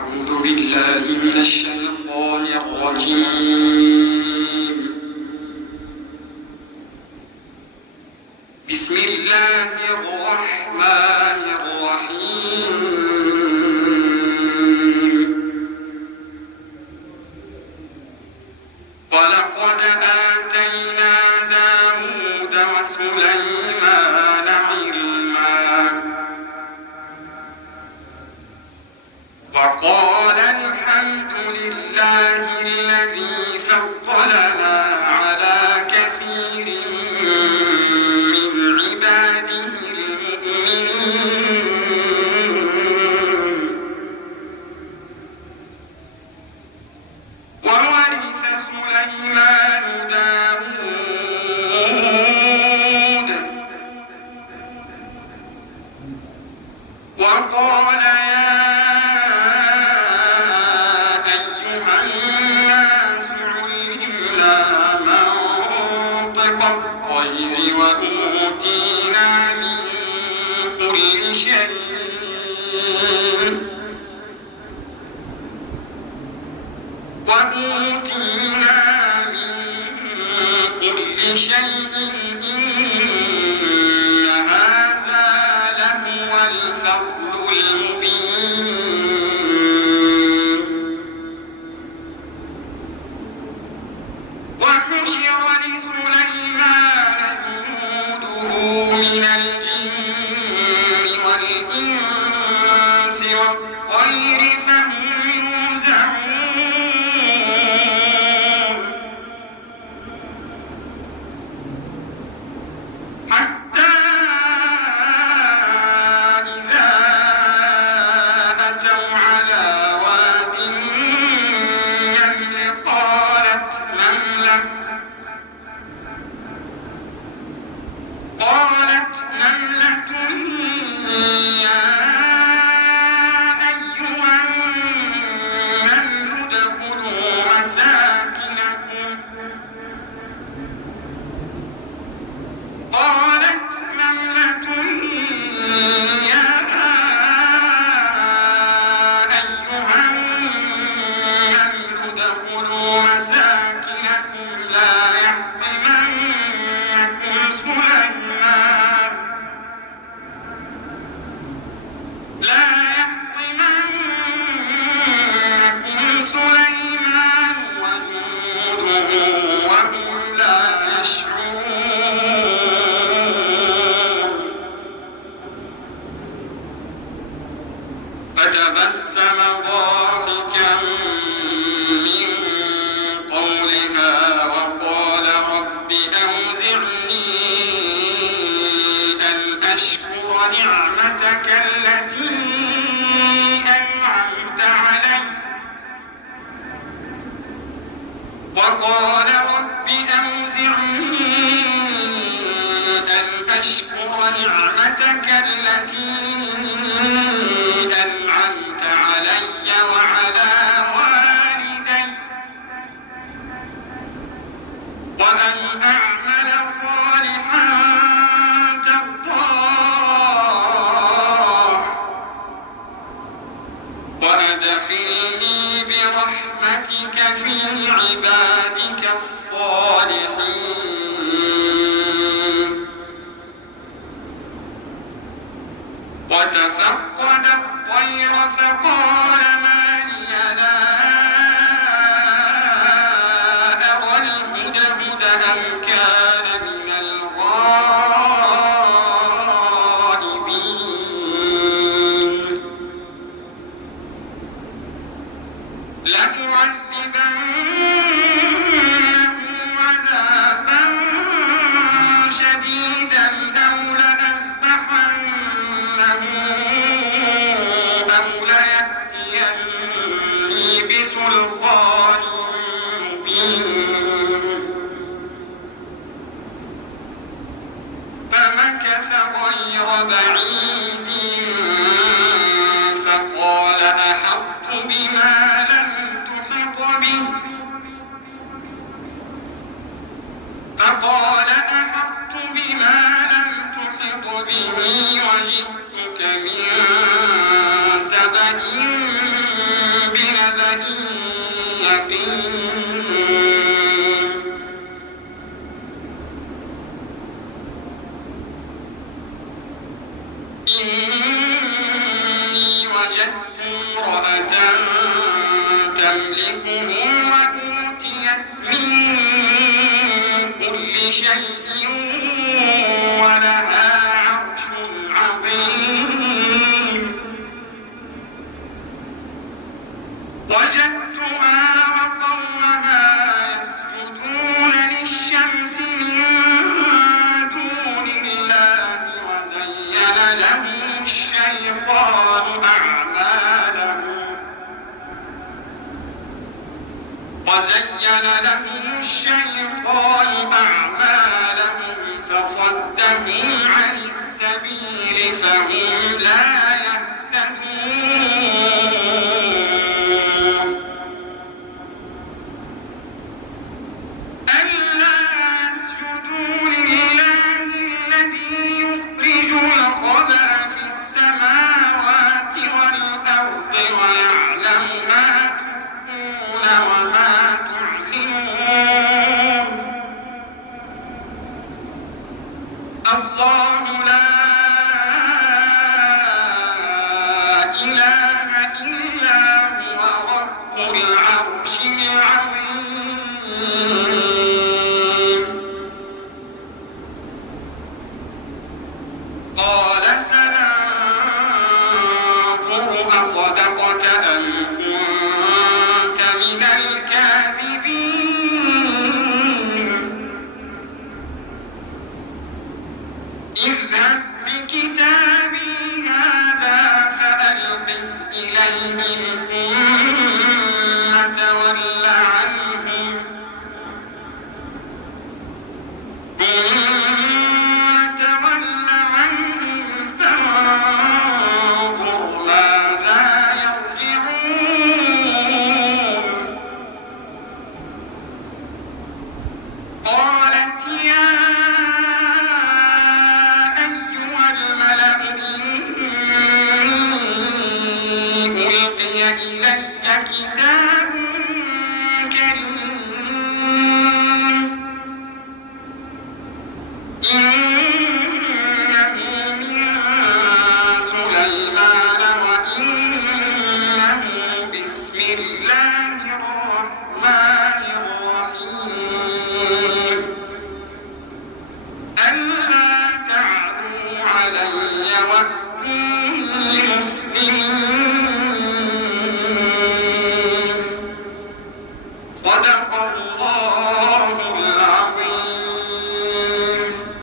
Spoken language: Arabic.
أعوذ بالله من الشيطان الرجيم. بسم الله الرحمن الرحيم. ولقد آتينا داود وسليمان علما وقال الحمد لله الذي فضلنا على كثير من عباده المؤمنين. وورث سليمان داود وقال يا أيها الناس علمنا منطق الطير وأوتينا من كل شيء إن هذا لهو الفضل المبين. وحشر لسليمان جنوده من الجن والإنس والطير فهم يوزعون حتى إذا أتوا على واد النمل قالت نملة يا أيها النمل ادخلوا مساكنكم لا يحطمنكم سليمان وجنوده وهم لا يشعرون. فتبسم ضاحكا من قولها وقال رب أوزعني أن أشكر نعمتك التي أنعمت علي وعلى والدي وأن أعمل صالحا ترضاه وأدخلني برحمتك في عبادك الصالحين. وتفقد الطير فقال ما لي لا أرى الهدهد أم كان من الغائبين. لأعذبنه عذابا شديدا أو لأذبحنه أو ليأتيني بسلطان مبين. فمكث غير بعيد فقال أحطت بما لم تحط به وجئتك من سبأ المتقين إني وجدت امرأة تملكهم وأوتيت من كل شيء ولها عرش عظيم وجدتها وقومها يسجدون للشمس من دون الله وزين لهم الشيطان أعمالهم فصدهم عن السبيل فهم لا يهتدون ألا يسجدوا لله الذي يخرج الخبأ في السماوات والأرض ويعلم ما تخفون وما تعلنون الله لا إله إلا هو رب العرش العظيم قال سننظر أصدقت أم كنت من الكاذبين اذهب بكتابي هذا فألقه إليهم ثم تول عنهم فانظر ماذا يرجعون قالت يا أيها الملأ إني ألقي إلي كتاب كريم إنه من سليمان وإنه بسم الله الرحمن الرحيم ألا تعلوا علي وأتوني مسلمين صدق الله العظيم.